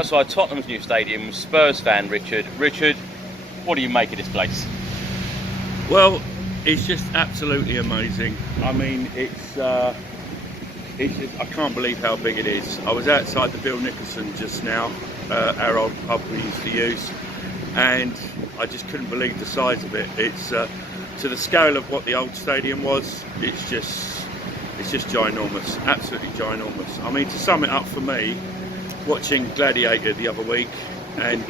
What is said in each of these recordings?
outside Tottenham's new stadium, Spurs fan Richard. Richard, what do you make of this place? Well, it's just absolutely amazing. I mean, it's just, I can't believe how big it is. I was outside the Bill Nicholson just now, our old pub we used to use, and I just couldn't believe the size of it. It's to the scale of what the old stadium was. It's just ginormous, absolutely ginormous. I mean, to sum it up for me, watching Gladiator the other week and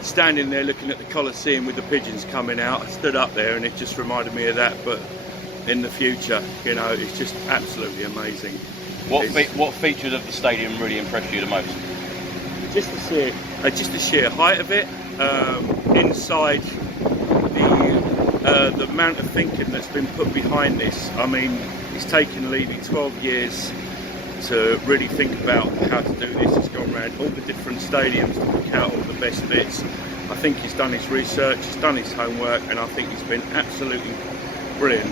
standing there looking at the Colosseum with the pigeons coming out, I stood up there and it just reminded me of that, but in the future, you know, it's just absolutely amazing. What features of the stadium really impressed you the most? Just the sheer height of it, inside the amount of thinking that's been put behind this. I mean, it's taken Levy 12 years to really think about how to do this. He's gone around all the different stadiums to pick out all the best bits. I think he's done his research, he's done his homework, and I think he's been absolutely brilliant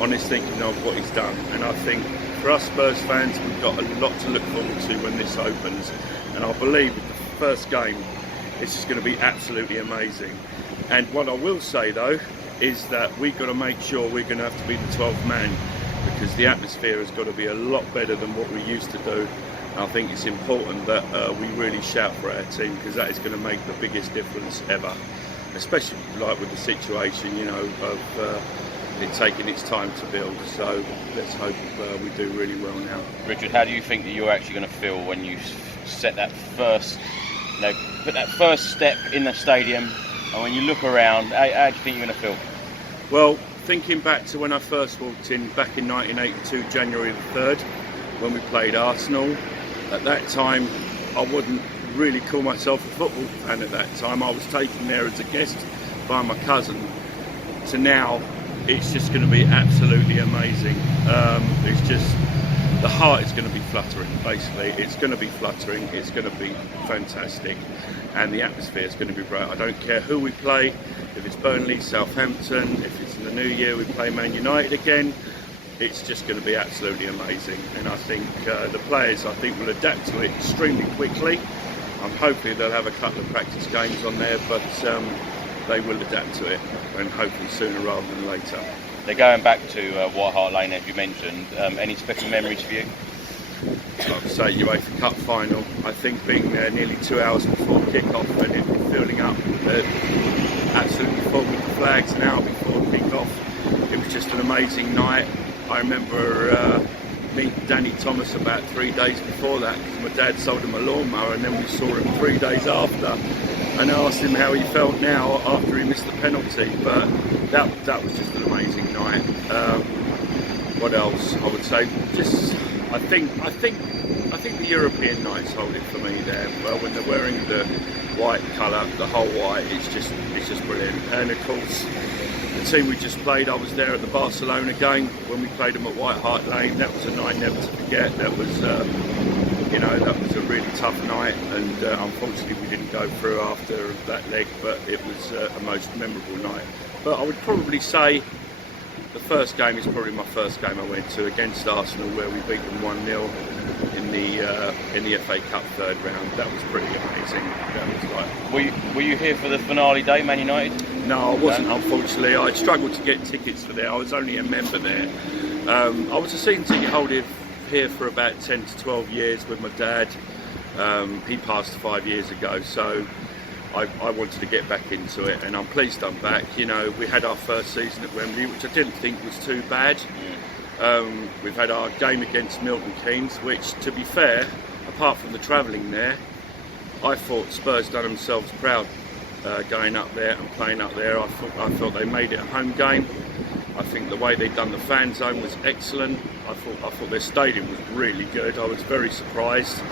on his thinking of what he's done. And I think for us Spurs fans, we've got a lot to look forward to when this opens. And I believe with the first game, it's just going to be absolutely amazing. And what I will say though, is that we've got to make sure we're going to have to be the 12th man, because the atmosphere has got to be a lot better than what we used to do. And I think it's important that we really shout for our team, because that is going to make the biggest difference ever, especially like with the situation, you know, of it taking its time to build. So let's hope we do really well now. Richard, how do you think that you're actually going to feel when you set that first, you know, put that first step in the stadium, and when you look around, how do you think you're going to feel? Well, thinking back to when I first walked in back in 1982, January the 3rd, when we played Arsenal, at that time I wouldn't really call myself a football fan at that time. I was taken there as a guest by my cousin. To now, it's just going to be absolutely amazing. It's just, the heart is going to be fluttering, basically. It's going to be fluttering, it's going to be fantastic, and the atmosphere is going to be great. I don't care who we play, if it's Burnley, Southampton, if it's in the new year we play Man United again, it's just going to be absolutely amazing. And I think the players, I think, will adapt to it extremely quickly. Hopefully they'll have a couple of practice games on there, but they will adapt to it, and hopefully sooner rather than later. They're going back to White Hart Lane, as you mentioned. Any special memories for you? I would say UEFA Cup final. I think being there nearly 2 hours before kick-off and it filling up, absolutely full with the flags now before kick-off. It was just an amazing night. I remember meeting Danny Thomas about 3 days before that, because my dad sold him a lawnmower, and then we saw him 3 days after, and I asked him how he felt now after he missed the penalty. But that was just an amazing night. What else? I would say, just I think the European nights hold it for me there. Well, when they're wearing the white colour, the whole white, it's just brilliant. And of course, the team we just played, I was there at the Barcelona game when we played them at White Hart Lane. That was a night never to forget. That was, you know, that was a really tough night, and unfortunately we didn't go through after that leg, but it was a most memorable night. But I would probably say the first game is probably my first game I went to against Arsenal, where we beat them 1-0 in the FA Cup third round. That was pretty amazing. That was like. Were you here for the finale day, Man United? No, I wasn't. Unfortunately, I struggled to get tickets for there. I was only a member there. I was a season ticket holder here for about 10 to 12 years with my dad. He passed 5 years ago, so I wanted to get back into it, and I'm pleased I'm back. You know, we had our first season at Wembley, which I didn't think was too bad. We've had our game against Milton Keynes, which, to be fair, apart from the travelling there, I thought Spurs done themselves proud going up there and playing up there. I thought they made it a home game. I think the way they'd done the fan zone was excellent. I thought their stadium was really good. I was very surprised.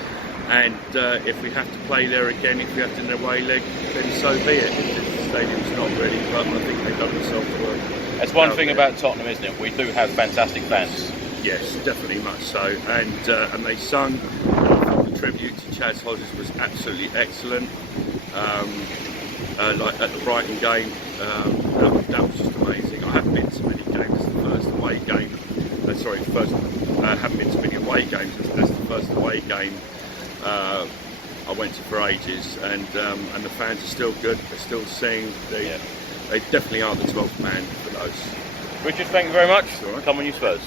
And if we have to play there again, if we have to in their away leg, then so be it. If the stadium's not ready, but I think they've done themselves work. That's one thing about Tottenham, isn't it? We do have fantastic fans. Yes, definitely much so. And they sung. The tribute to Chaz Hodges was absolutely excellent. Like at the Brighton game, that was just amazing. I haven't been to many games. The first away game. I haven't been to many away games. That's the first away game I went to for ages, and the fans are still good. They're still singing. They definitely are the 12th man for those. Richard, thank you very much. All right. Come on, you Spurs.